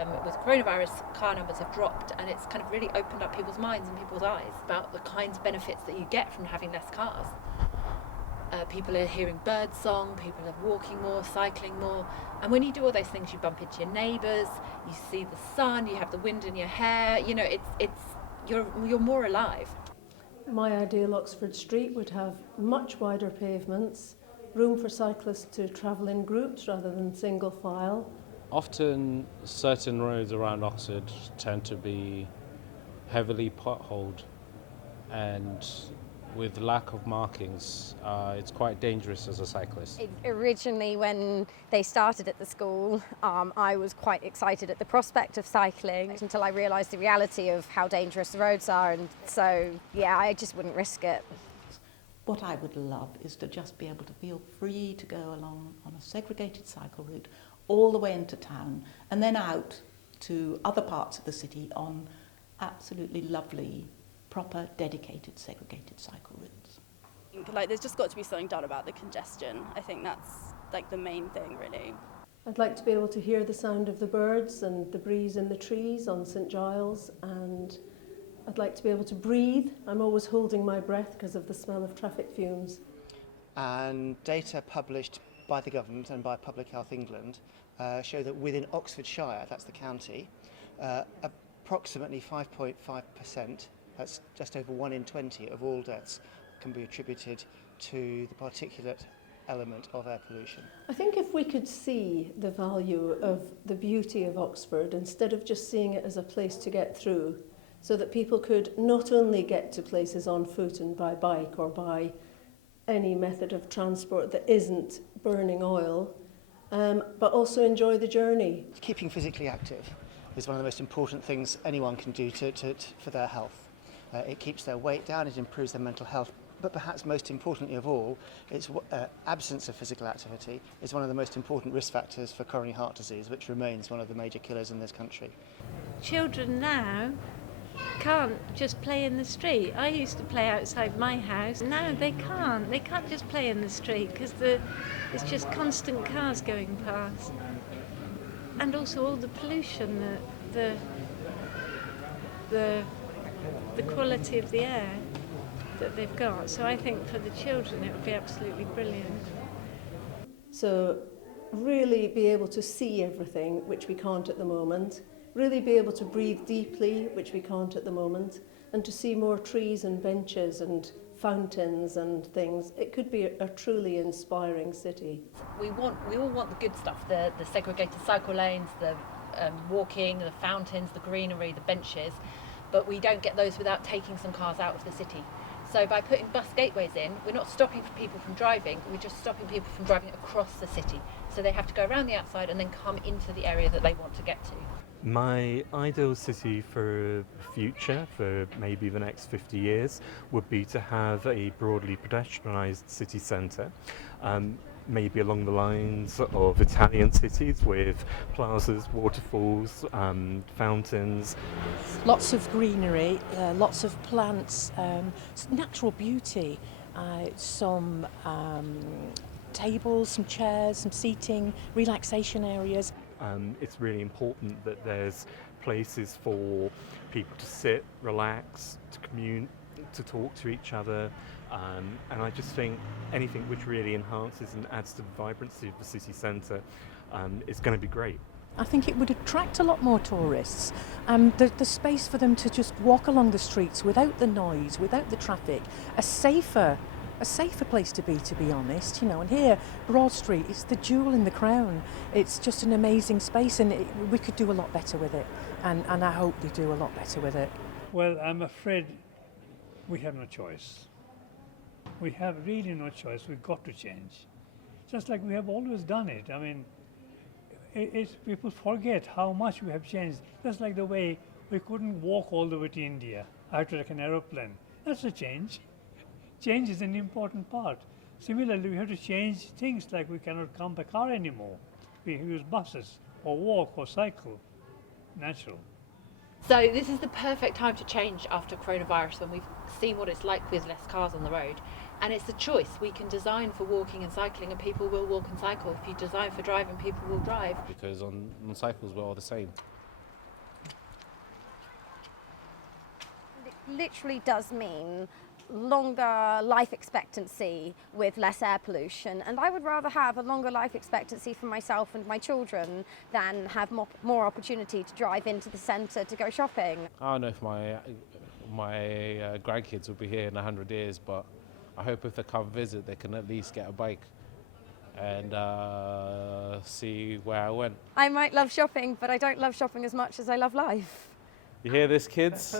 With coronavirus, car numbers have dropped, and it's kind of really opened up people's minds and people's eyes about the kinds of benefits that you get from having less cars. People are hearing bird song, people are walking more, cycling more, and when you do all those things, you bump into your neighbours, you see the sun, you have the wind in your hair. You know, you're more alive. My ideal Oxford Street would have much wider pavements, room for cyclists to travel in groups rather than single file. Often certain roads around Oxford tend to be heavily potholed, and with lack of markings, it's quite dangerous as a cyclist. Originally, when they started at the school, I was quite excited at the prospect of cycling until I realised the reality of how dangerous the roads are, and so, yeah, I just wouldn't risk it. What I would love is to just be able to feel free to go along on a segregated cycle route all the way into town and then out to other parts of the city on absolutely lovely, proper, dedicated, segregated cycle routes. Like, there's just got to be something done about the congestion. I think that's like the main thing, really. I'd like to be able to hear the sound of the birds and the breeze in the trees on St Giles, and I'd like to be able to breathe. I'm always holding my breath because of the smell of traffic fumes. And data published by the government and by Public Health England show that within Oxfordshire, that's the county, approximately 5.5%, that's just over 1 in 20 of all deaths, can be attributed to the particulate element of air pollution. I think if we could see the value of the beauty of Oxford instead of just seeing it as a place to get through, so that people could not only get to places on foot and by bike or by any method of transport that isn't burning oil, but also enjoy the journey. Keeping physically active is one of the most important things anyone can do for their health. It keeps their weight down, it improves their mental health, but perhaps most importantly of all, its absence of physical activity is one of the most important risk factors for coronary heart disease, which remains one of the major killers in this country. Children now can't just play in the street. I used to play outside my house. Now they can't. They can't just play in the street because it's just constant cars going past. And also all the pollution, the quality of the air that they've got. So I think for the children it would be absolutely brilliant. So really be able to see everything, which we can't at the moment. Really be able to breathe deeply, which we can't at the moment, and to see more trees and benches and fountains and things. It could be a truly inspiring city. We all want the good stuff, the segregated cycle lanes, the walking, the fountains, the greenery, the benches, but we don't get those without taking some cars out of the city. So by putting bus gateways in, we're not stopping people from driving, we're just stopping people from driving across the city. So they have to go around the outside and then come into the area that they want to get to. My ideal city for the future, for maybe the next 50 years, would be to have a broadly pedestrianised city centre, maybe along the lines of Italian cities with plazas, waterfalls, fountains. Lots of greenery, lots of plants, natural beauty, some tables, some chairs, some seating, relaxation areas. It's really important that there's places for people to sit, relax, to commune, to talk to each other, and I just think anything which really enhances and adds to the vibrancy of the city centre is going to be great. I think it would attract a lot more tourists. The space for them to just walk along the streets without the noise, without the traffic, a safer place to be honest, you know. And here, Broad Street, it's the jewel in the crown. It's just an amazing space, and we could do a lot better with it, and I hope we do a lot better with it. Well, I'm afraid we have no choice. We have really no choice. We've got to change. Just like we have always done it. I mean, people forget how much we have changed. Just like the way we couldn't walk all the way to India. I had to take an aeroplane. That's a change. Change is an important part. Similarly, we have to change things like we cannot come by car anymore. We use buses or walk or cycle. Natural. So this is the perfect time to change after coronavirus, when we've seen what it's like with less cars on the road. And it's a choice. We can design for walking and cycling, and people will walk and cycle. If you design for driving, people will drive. Because on cycles we're all the same. literally does mean longer life expectancy with less air pollution, and I would rather have a longer life expectancy for myself and my children than have more opportunity to drive into the centre to go shopping. I don't know if my grandkids will be here in 100 years, but I hope if they come visit they can at least get a bike and see where I went. I might love shopping, but I don't love shopping as much as I love life. You hear this, kids?